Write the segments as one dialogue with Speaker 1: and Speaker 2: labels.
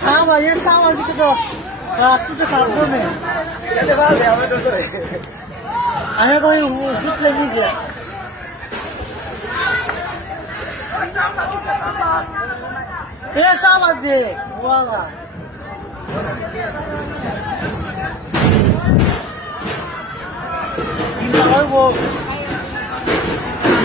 Speaker 1: সামাজিক সামাজিক তো রাত্রি তো কাপড় আমি কই
Speaker 2: ওষুধ লেগেছে এ সামাজিক বাবা Thank you.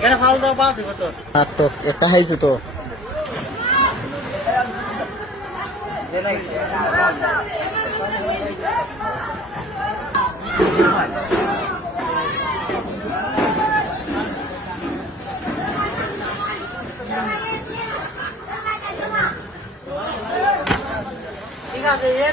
Speaker 1: सामा এটা ফাল দাও বাদ দিব তো
Speaker 3: আর তো একটা খাইছো তো
Speaker 1: ঠিক আছে এ